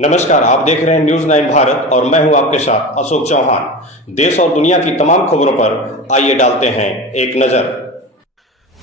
नमस्कार, आप देख रहे हैं न्यूज 9 भारत और मैं हूं आपके साथ अशोक चौहान। देश और दुनिया की तमाम खबरों पर आइए डालते हैं एक नजर।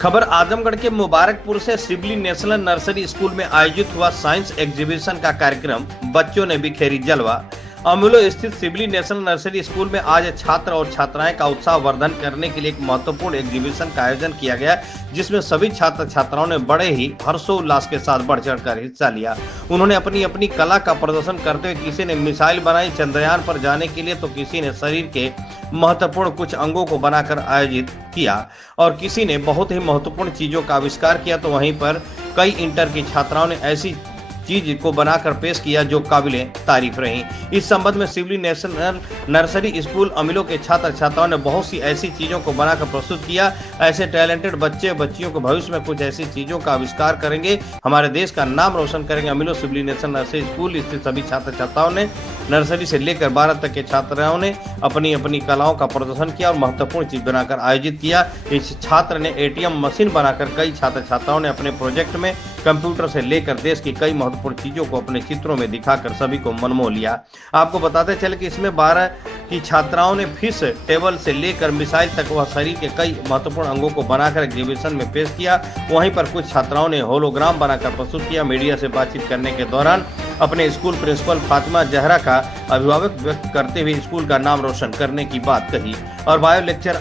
खबर आजमगढ़ के मुबारकपुर से सिबली नेशनल नर्सरी स्कूल में आयोजित हुआ साइंस एग्जीबिशन का कार्यक्रम। बच्चों ने बिखेरी जलवा। अमूलो स्थित सिबली नेशनल नर्सरी स्कूल में आज छात्र और छात्राएं का उत्साह वर्धन करने के लिए एक महत्वपूर्ण एग्जीबिशन का आयोजन किया गया, जिसमें सभी छात्र छात्राओं ने बड़े ही हर्षोल्लास के साथ बढ़ चढ़कर हिस्सा लिया। उन्होंने अपनी अपनी कला का प्रदर्शन करते हुए किसी ने मिसाइल बनाई चंद्रयान पर जाने के लिए, तो किसी ने शरीर के महत्वपूर्ण कुछ अंगों को बनाकर आयोजित किया और किसी ने बहुत ही महत्वपूर्ण चीजों का आविष्कार किया। तो वहीं पर कई इंटर की छात्राओं ने ऐसी चीज को बनाकर पेश किया जो काबिले तारीफ रही। इस संबंध में सिबली नेशनल नर्सरी स्कूल अमिलो के छात्र छात्राओं ने बहुत सी ऐसी चीजों को बनाकर प्रस्तुत किया। ऐसे टैलेंटेड बच्चे बच्चियों को भविष्य में कुछ ऐसी चीजों का आविष्कार करेंगे, हमारे देश का नाम रोशन करेंगे। अमिलो सिबली नेशनल नर्सरी स्कूल स्थित सभी छात्र छात्राओं ने नर्सरी से लेकर 12 तक के छात्राओं ने अपनी अपनी कलाओं का प्रदर्शन किया और महत्वपूर्ण चीज बनाकर आयोजित किया। इस छात्र ने एटीएम मशीन बनाकर, कई छात्र छात्राओं ने अपने प्रोजेक्ट में कंप्यूटर से लेकर देश की कई महत्वपूर्ण चीजों को अपने चित्रों में दिखाकर सभी को मनमोह लिया। आपको बताते चले कि इसमें 12 की छात्राओं ने फिश टेबल से लेकर मिसाइल तक वह शरीर के कई महत्वपूर्ण अंगों को बनाकर एग्जीबिशन में पेश किया। वहीं पर कुछ छात्राओं ने होलोग्राम बनाकर प्रस्तुत किया। मीडिया से बातचीत करने के दौरान अपने स्कूल प्रिंसिपल फातिमा जहरा का अभिभावक व्यक्त करते हुए स्कूल का नाम रोशन करने की बात कही। और bio lecture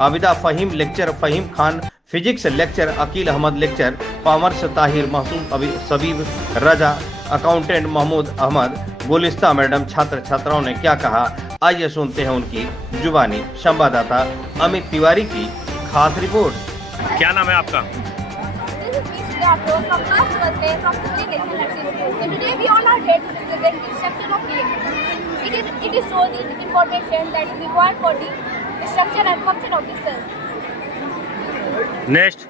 Abida Faheem, lecture Faheem Khan, physics lecture Aqeel Ahmad, lecture commerce Tahir Mahsoom Sabib Raza, accountant Mahmood Ahmad, Gulista madam, छात्र छात्राओं ने क्या कहा, आइए सुनते हैं उनकी जुबानी। संवाददाता अमित तिवारी की खास रिपोर्ट। क्या नाम है आपका? Next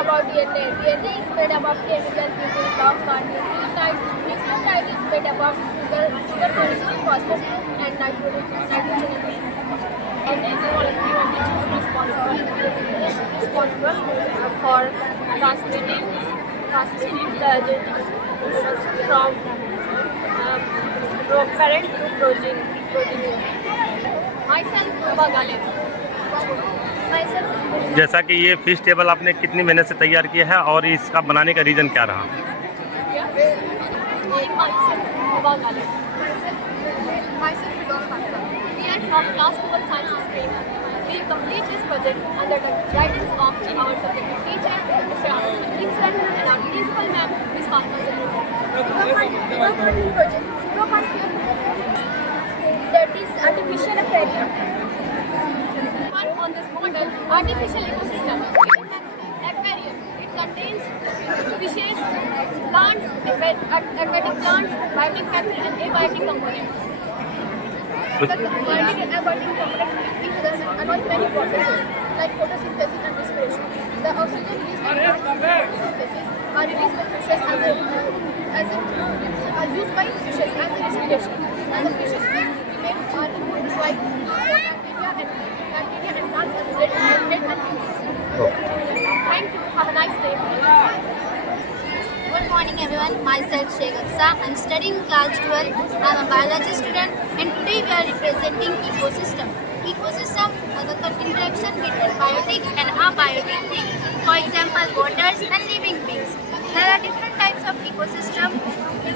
about DNA. DNA is made up of chemical pieces, dogs are nucleotide is made up of sugar molecule, phosphorus and nitrogen. And this molecule is responsible for transmitting the genes from parent to progeny. Myself, Ruba Galib. जैसा कि ये fish table आपने कितनी मेहनत से तैयार किया है और इसका बनाने का रीज़न क्या रहा? Artificial on this model, artificial ecosystem. It is an aquarium. It contains fishes, plants, aquatic plants, biotic factors and abiotic components. The biotic and abiotic components involve many processes like photosynthesis and respiration. The oxygen released by photosynthesis are released by fishes are used by fishes as a respiration, and the fishes remain are involved by bacteria and plants and dead animals. Thank you. Have a nice day. Good morning everyone, myself Sheikh Aksa. I'm studying class 12. I'm a biology student and today we are representing ecosystem. Ecosystem are the interaction between biotic and abiotic things. For example, waters and living beings. There are different types of ecosystem.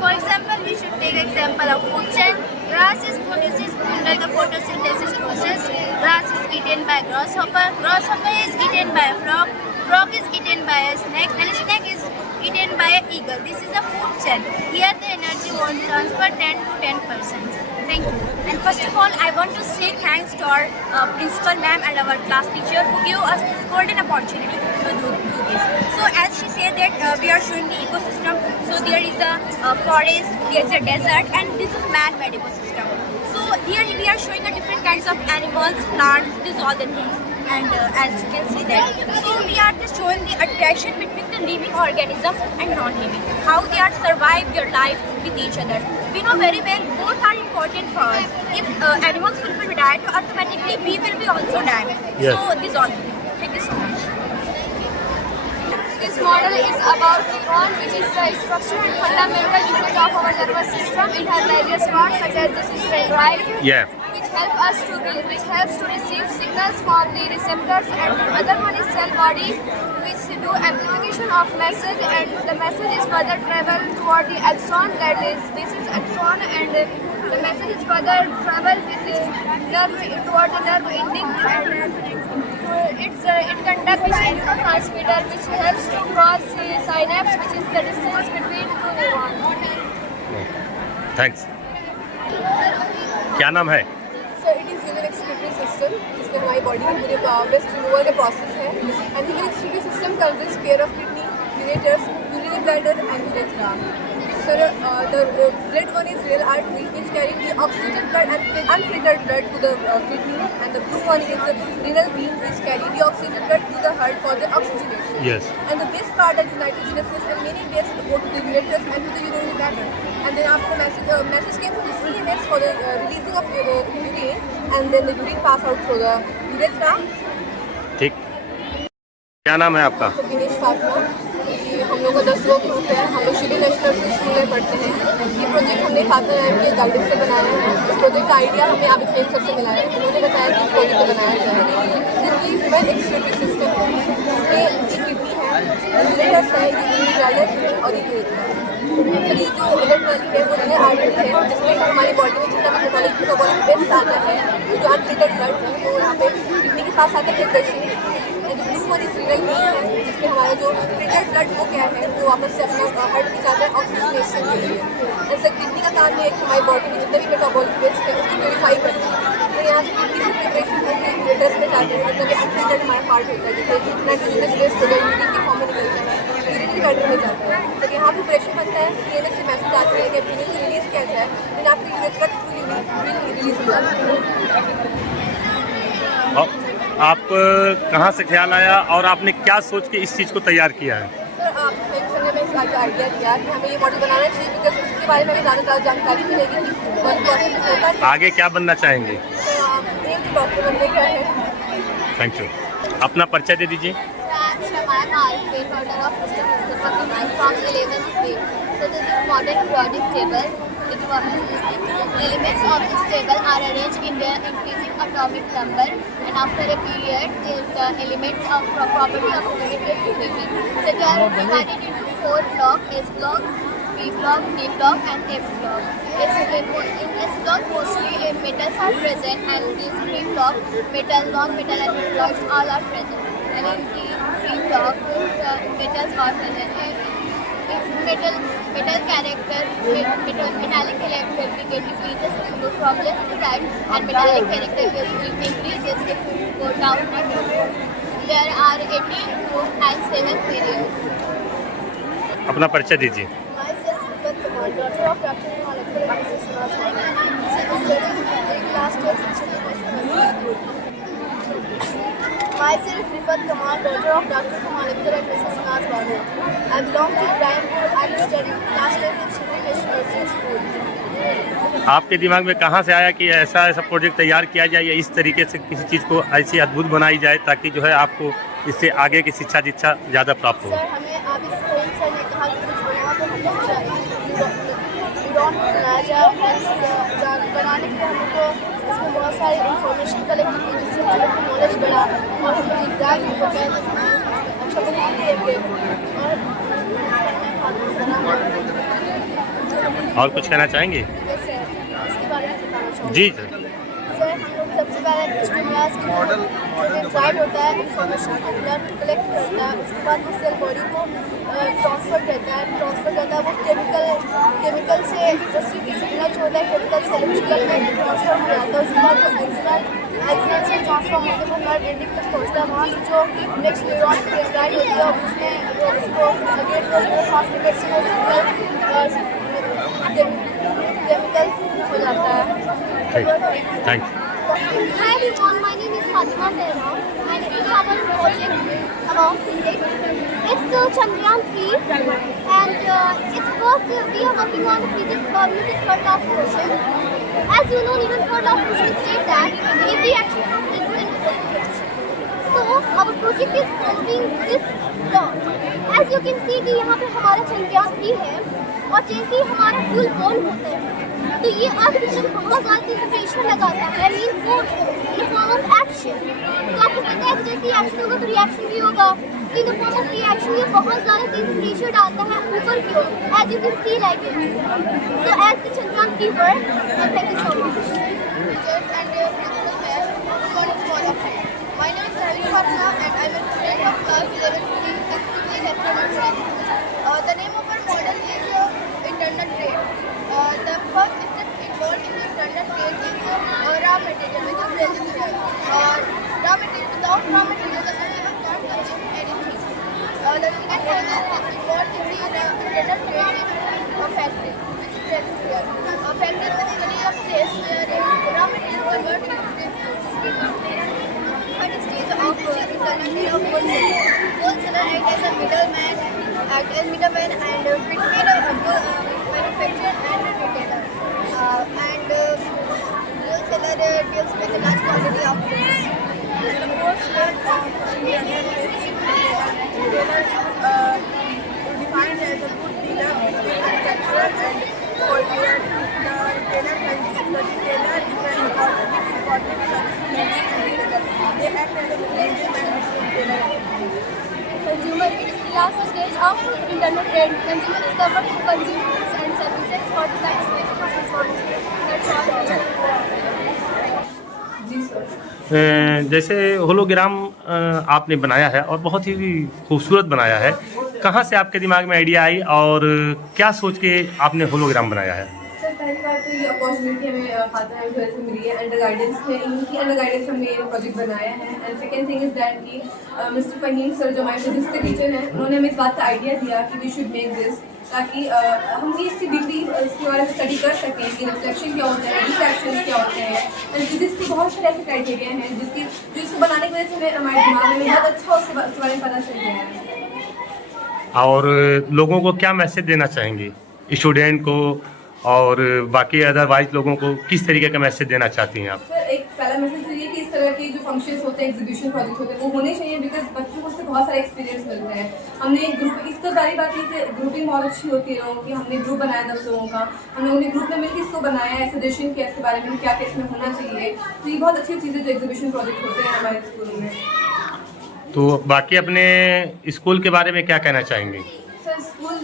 For example, we should take example of food chain. Grass is produced under the photosynthesis process. Grass is eaten by grasshopper. Grasshopper is eaten by a frog. Frog is eaten by a snake, and snake is eaten by an eagle. This is a food chain. Here the energy will transfer 10 to 10%. Thank you. And first of all, I want to say thanks to our principal ma'am and our class teacher who gave us this golden opportunity to do this. So as she said that we are showing the ecosystem. So there is a forest, there is a desert, and this is man-made ecosystem. So here we are showing different kinds of animals, plants, these all the things. And as you can see that, so we are just showing the attraction between the living organism and non-living, how they are survive their life with each other. We know very well both are important for us. If animals will be die, automatically we will be also die. Yes. So this all. Thank you so much. This model is about neuron, which is the structure and fundamental unit of our nervous system. It has various parts such as the system drive, Yeah. which helps to receive signals from the receptors, and the other one is cell body, which do amplification of message, and the message is further travel toward the axon. That is, this is axon, and the message is further travel with the nerve toward the nerve ending, and it conducts a neurotransmitter which helps to cross the synapse, which is the distance between two neurons. Thanks. क्या नाम है? So it is human excretory system, जिसमें हमारी बॉडी में पूरे waste removal का प्रोसेस है। And human excretory system consist pair of kidney, ureters, urinary bladder and urethra. So the red one is real artery, which carry the oxygenated blood and unfiltered blood to the kidney, and the blue one is the renal vein, which carry the oxygenated blood to the heart for the oxygenation. Yes. And the base part that is nitrogenous and many ways go to the ureters and to the urinary bladder. And then after message came from the CNS for the releasing of urine, and then the urine pass out through the urethra. ठीक। क्या नाम है आपका? तो दिनेश फातमा, ये हम लोग का 10 लोग ग्रुप है। हम लोग शिविर नेशनल स्कूल में पढ़ते हैं। ये प्रोजेक्ट हमने फातमा मैम के गाइडेंस से बनाया है। इस प्रोजेक्ट का आइडिया हमें आबिद सईद सर से मिला है। उन्होंने बताया कि इस प्रोजेक्ट को बनाया जाए। सिर्फ ह्यूमन एक्सक्रीटरी सिस्टम है, जिसमें ये किडनी है, यूरेटर्स है, यूरिनरी ब्लैडर और ये यूरेथ्रा। तो ये जो ब्लड वाली है वो रिनल आर्टरी है, जिसमें हमारी बॉडी में जितना भी मेटाबॉलिक वेस्ट आता है, जो अनफिल्टर्ड ब्लड है, वो यहाँ पे किडनी के साथ आके filtration blue one is renal vein है, जिसमें हमारा जो फिल्टर्ड ब्लड वो क्या है, वो वापस से अपना हार्ट में जाता है ऑक्सीजनेशन के लिए। ऐसे किडनी का काम है कि हमारी बॉडी में जितने भी मेटाबॉलिक वेस्ट है उसको प्योरीफाई करना है। तो यहाँ से किडनी से फिल्ट्रेशन होकर यूरेटर्स में जाते हैं, जितना भी अनफिल्टर्ड हमारा पार्ट होता है, जैसे नाइट्रोजनस वेस्ट हो गया, यूरिन की फॉर्म में निकलता है, यूरिनरी ब्लैडर में जाता है। तो यहाँ पे प्रेशर बनता है, सीएनएस से मैसेज आते हैं कि यूरिन को रिलीज किया जाए, फिर आपके यूरेथ्रा के थ्रू यूरिन रिलीज हो जाता है। आप कहाँ से ख्याल आया और आपने क्या सोच के इस चीज़ को तैयार किया है? सर आप सही समय में इस आइडिया दिया कि हमें ये मॉडल बनाना चाहिए, बिकॉज उसके बारे में हमें ज़्यादा जानकारी मिलेगी कि वर्क प्रोसेस होता है। आगे क्या बनना चाहेंगे? एम टू डॉक्टर बनने का है। Thank you. अपना परिचय दे दीजिए। So I'm Shamaya Malke, daughter of Mr. Mustafa Kamal from 11th grade. So this is modern periodic table. Elements of this table are arranged in their increasing atomic number, and after a period, the elements of property of unit will be given. So they are divided into 4 blocks: S block, P block, D block, and F block. In S block, mostly metals are present, and these 3 blocks, metal, non-metal, and metalloids all are present. And in the P block, the metals are present. If metallic character will decreases go from left to right, and metallic character will increases if you go down to right. There are 18 groups and 7 periods. अपना परिचय दीजिए। Myself, Rifat Kamal, daughter of Dr. Molecular Mrs. Nazmi, studying in class 12 section of school. Myself, Rifat Kamal, daughter of Dr. Molecular Mrs. Nazmi. I belong to Ibrahimpur. I am studying class 10 in Nursing School. आपके दिमाग में कहाँ से आया कि ऐसा प्रोजेक्ट तैयार किया जाए या इस तरीके से किसी चीज़ को ऐसी अद्भुत बनाई जाए ताकि जो है आपको इससे आगे की शिक्षा दीक्षा ज़्यादा प्राप्त हो? सर हमें आबिद सईद सर ने कहा कि कुछ बनाओ तो हम न्यूरॉन बनाया जाए। बनाने के लिए हमको इसमें बहुत सारी इंफॉर्मेशन कलेक्ट की, जिससे हम लोग को नॉलेज बढ़ा और हम लोग एग्जाम को अच्छा बना लेंगे। और कुछ कहना चाहेंगे? इसके बारे में बताना चाहूँगी। जी सर। सर हम लोग सबसे पहले स्टिमुलस ड्राइव होता है, इंफॉर्मेशन को कलेक्ट करता है, उसके बाद वो सेल बॉडी को ट्रांसफ़र करता है वो केमिकल से जैसे सिग्नल जो होता है केमिकल से इलेक्ट्रिकल में ट्रांसफर हो जाता है। उसके बाद वो एक्सनल से ट्रांसफॉर्म होकर वो नर्व एंडिंग तक पहुँचता है। वहाँ से जो नेक्स्ट न्यूरॉन की डिजाइन होती है उसमें उसको अगेन ट्रांसमिटर से वो सिग्नल केमिकल हो जाता है। Thank you. Hi everyone, my name is Fatima Zehra and this is our project about physics. It's Chandrayaan 3 and we are working on the physics about Newton's third law of motion. As you know, Newton's third law of motion states that every action happens in equal proportion. So So our project is following this law. As you can see कि यहाँ पे हमारा चंद्रयान 3 है और जैसे ही हमारा fuel burn होता है तो ये आर्टिफिशियल बहुत ज़्यादा प्रेशर लगाता है mean force in form of action. तो आपको पता है कि जैसे एक्शन होगा तो रिएक्शन भी होगा, तो इन फॉर्म ऑफ रिएक्शन ये बहुत ज़्यादा प्रेशर डालता है ऊपर की ओर, as you can see like this. So as the Chandrayaan 3 work, thank you so much. My name is Ravi Farna and I'm a student of class 11C exclusively electronics. The name of our model is internal trade. The first step involved in the internal trade is raw material, which is residue. Raw material, without raw material, the consumer can't consume anything. The second process involved in the internal trade is a factory, which is residue. A factory is basically a place where raw material is converted into goods. Third stage of internal trade of wholesaler. Wholesaler acts as a middleman and between manufacturer and retailer. Wholesaler deals with a large quantity of goods. The fourth step of internal trade is retailer defined as a good dealer between manufacturer and wholesaler. The retailer is the important service provider and retailer. They act as a middleman between retailer and Consumer, it is the last stage of internal trade. Consumer is the one who consumes goods and services for the satisfaction of his wants. That's all. जी sir. जैसे hologram आपने बनाया है और बहुत ही खूबसूरत बनाया है, कहाँ से आपके दिमाग में आइडिया आई और क्या सोच के आपने होलोग्राम बनाया है? सर पहली बात तो ये अपॉर्चुनिटी हमें फादर एंड घर से मिली है, अंडर गाइडेंस में इनकी अंडर गाइडेंस हमने ये प्रोजेक्ट बनाया है। And second thing is that कि मिस्टर फहीम सर जो हमारे फिजिक्स के टीचर हैं, उन्होंने हमें इस बात का आइडिया दिया कि वी शुड मेक दिस, ताकि हम भी इसकी डीपली इसके बारे में स्टडी कर सकें कि रिफ्लेक्शन क्या होता है, रिफ्रैक्शन क्या होते हैं। एंड फिजिक्स के बहुत सारे ऐसे क्राइटेरिया हैं जो इसको बनाने की वजह से हमें हमारे दिमाग में बहुत अच्छा उसके बारे में पता चल गया है। और लोगों को क्या मैसेज देना चाहेंगे, स्टूडेंट को और बाकी अदरवाइज लोगों को किस तरीके का मैसेज देना चाहती हैं आप? सर एक पहला मैसेज तो ये कि इस तरह के जो फंक्शंस होते हैं, एग्जीबिशन प्रोजेक्ट होते हैं, वो होने चाहिए बिकॉज बच्चों को उससे बहुत सारा एक्सपीरियंस मिलता है। हमने एक ग्रुप, इस तो सारी बात है कि ग्रुपिंग बहुत अच्छी होती है लोगों की। हमने ग्रुप बनाया 10 लोगों का, हम लोगों ने ग्रुप में मिलकर इसको बनाया है, सजेशन किया इसके बारे में क्या क्या इसमें होना चाहिए। तो ये बहुत अच्छी चीज़ें जो एग्जीबिशन प्रोजेक्ट होते हैं हमारे स्कूल में। तो बाकी अपने स्कूल के बारे में क्या कहना चाहेंगे? सर स्कूल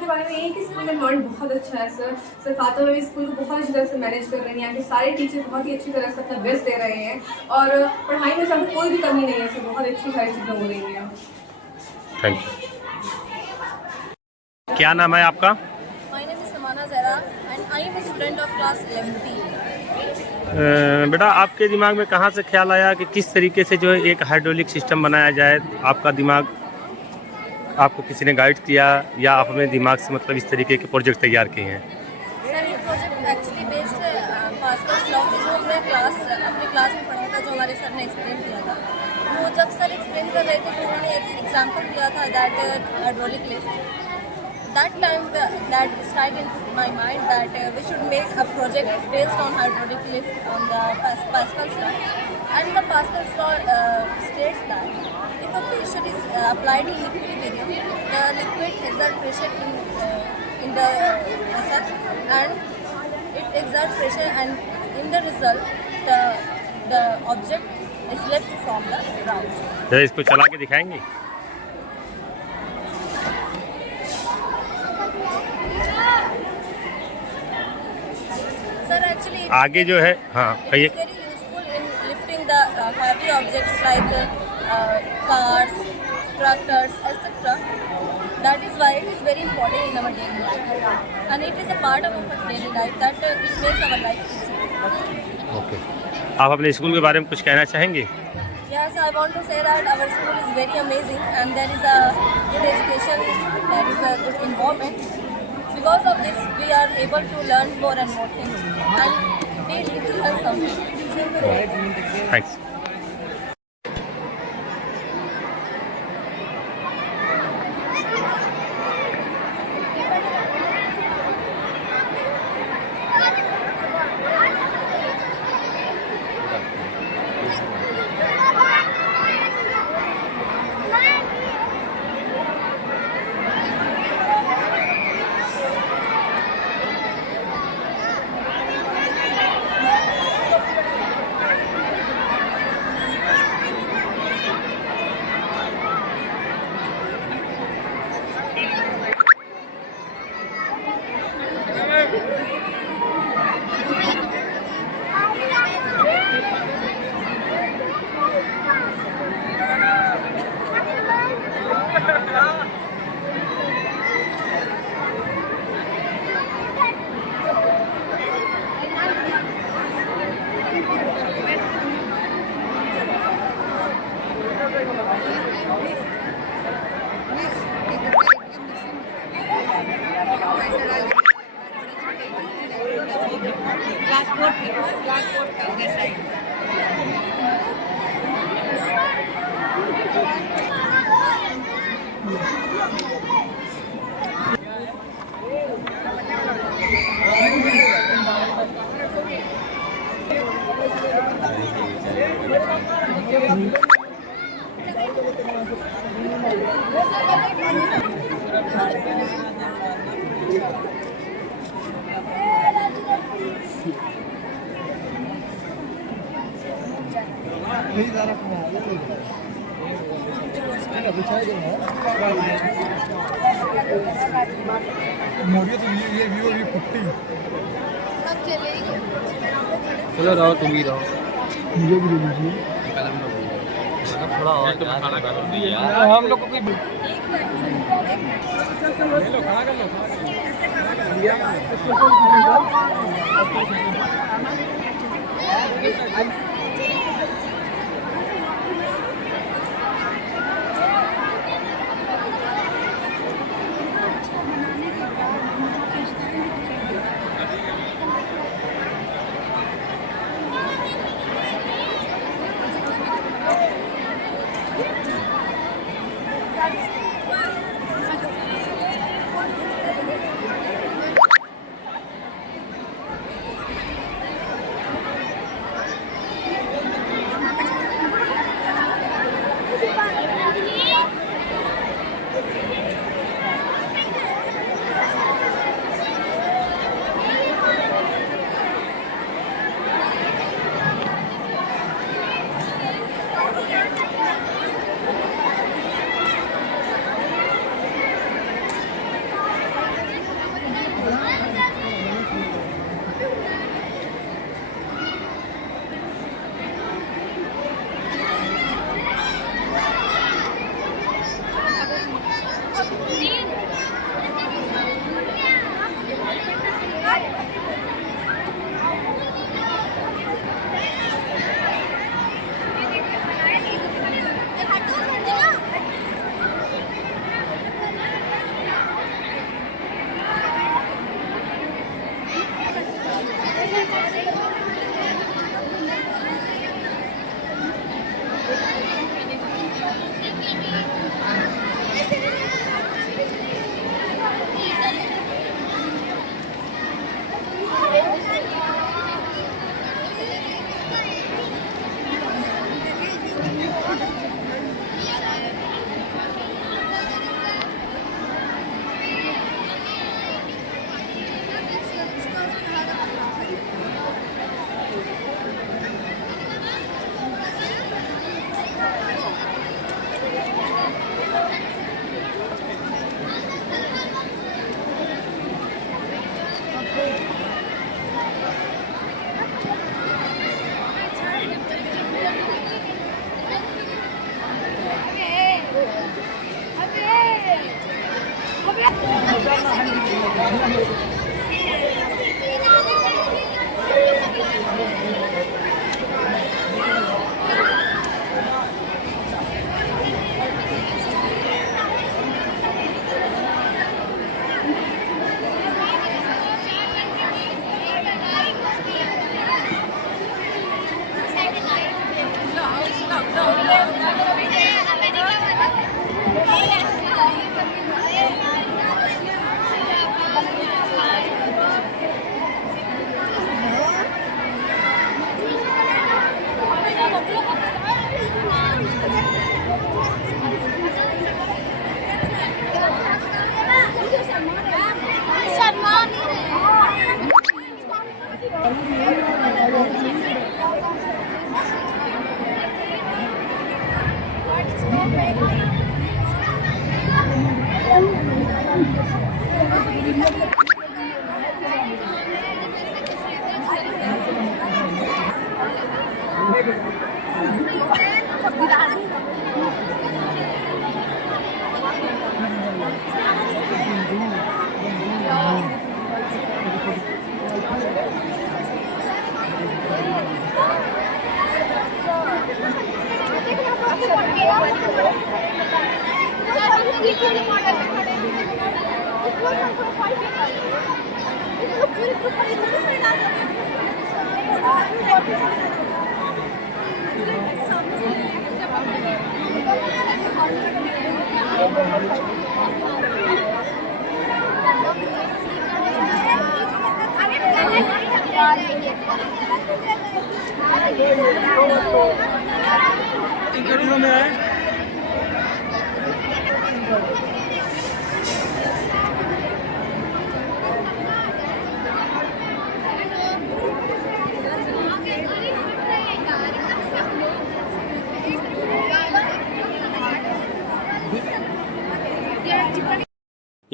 के बारे में यही कि स्कूल एनवायरनमेंट बहुत अच्छा है। सर फातिमा में स्कूल को बहुत अच्छी तरह से मैनेज कर रहे हैं। यहाँ के सारे टीचर बहुत ही अच्छी तरह से अपना बेस्ट दे रहे हैं और पढ़ाई में सब कोई भी कमी नहीं है। सर बहुत अच्छी सारी चीज़ें हो रही हैं। Thank you. क्या नाम है आपका? My name is Samana Zara and I am a student of class 11B. बेटा आपके दिमाग में कहाँ से ख्याल आया कि किस तरीके से जो है एक हाइड्रोलिक सिस्टम बनाया जाए? आपका दिमाग, आपको किसी ने गाइड किया या आप अपने दिमाग से मतलब इस तरीके के प्रोजेक्ट तैयार किए हैं? सर ये प्रोजेक्ट एक्चुअली बेस्ड है पास्कल्स लॉ पे, जो हमने अपने क्लास में पढ़ा था, जो हमारे सर ने एक्सप्लेन किया था। वो जब सर एक्सप्लेन कर रहे थे तो उन्होंने एक एग्जांपल दिया था that hydraulic lift. That time that struck in my mind that we should make a project based on hydraulic lift on the Pascal's law. And the Pascal's law states that if a pressure is applied in equilibrium, the liquid exerts pressure in the vessel and it exerts pressure, and in the result the object is left from the ground. जरा इसको चला के दिखाएंगे? Sir, actually आगे जो है, हाँ कहिए। it's very useful in lifting the heavy objects like cars, tractors, etc. That is why it is very important in our daily life, and it is a part of our daily life that it makes our life easy. Okay, आप अपने स्कूल के बारे में कुछ कहना चाहेंगे? Yes, I want to say that our school is very amazing and there is a good education, there is a good environment. Because of this, we are able to learn more and more things and daily to learn something. Thanks. चलो रहो, तुम ही रहो। मुझे भी दे दीजिए। थोड़ा और हम लोग को कोई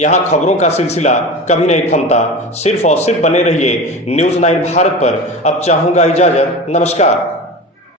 यहाँ खबरों का सिलसिला कभी नहीं थमता। सिर्फ और सिर्फ बने रहिए न्यूज़ 9 भारत पर। अब चाहूंगा इजाजत, नमस्कार।